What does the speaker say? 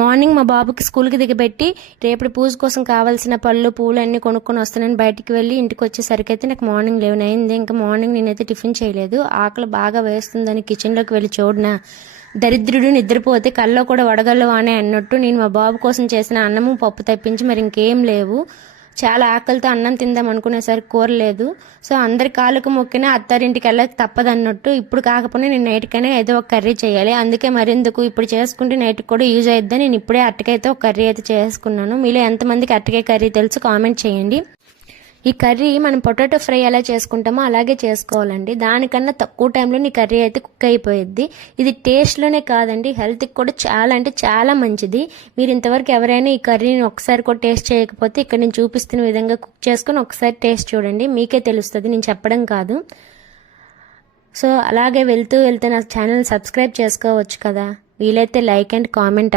Morning మా బాబుకి స్కూల్కి దిగబెట్టి రేపటి పూజ కోసం కావాల్సిన పళ్ళు పూలు అన్నీ కొనుక్కొని వస్తానని బయటికి వెళ్ళి ఇంటికి వచ్చేసరికి అయితే నాకు మార్నింగ్ లెవెన్ అయింది. ఇంకా మార్నింగ్ నేనైతే టిఫిన్ చేయలేదు. ఆకలి బాగా వేస్తుందని కిచెన్లోకి వెళ్ళి చూడనా. దరిద్రుడు నిద్రపోతే కల్లో కూడా వడగళ్ళు అనే అన్నట్టు నేను మా బాబు కోసం చేసిన అన్నము పప్పు తప్పించి మరి ఇంకేం లేవు. చాలా ఆకలితో అన్నం తిందాం అనుకునేసరికి కూర లేదు సో అందరి కాళ్ళకు మొక్కినా అత్తారింటికి వెళ్ళక తప్పదన్నట్టు ఇప్పుడు కాకపోయినా నేను నైట్కైనా ఏదో ఒక కర్రీ చేయాలి. అందుకే మరెందుకు ఇప్పుడు చేసుకుంటే నైట్కి కూడా యూజ్ అయిద్దని నేను ఇప్పుడే అట్టకైతే ఒక కర్రీ అయితే చేసుకున్నాను. మీలో ఎంతమందికి అట్టకాయ కర్రీ తెలుసు కామెంట్ చేయండి. ఈ కర్రీ మనం పొటాటో ఫ్రై ఎలా చేసుకుంటామో అలాగే చేసుకోవాలండి. దానికన్నా తక్కువ టైంలో నీ కర్రీ అయితే కుక్ అయిపోయిద్ది. ఇది టేస్ట్లోనే కాదండి. హెల్త్కి కూడా చాలా అంటే చాలా మంచిది. మీరు ఇంతవరకు ఎవరైనా ఈ కర్రీని ఒకసారి కూడా టేస్ట్ చేయకపోతే ఇక్కడ నేను చూపిస్తున్న విధంగా కుక్ చేసుకొని ఒకసారి టేస్ట్ చూడండి. మీకే తెలుస్తుంది. నేను చెప్పడం కాదు. సో అలాగే వెళ్తూ వెళ్తే నా ఛానల్ సబ్స్క్రైబ్ చేసుకోవచ్చు కదా. వీలైతే లైక్ అండ్ కామెంట్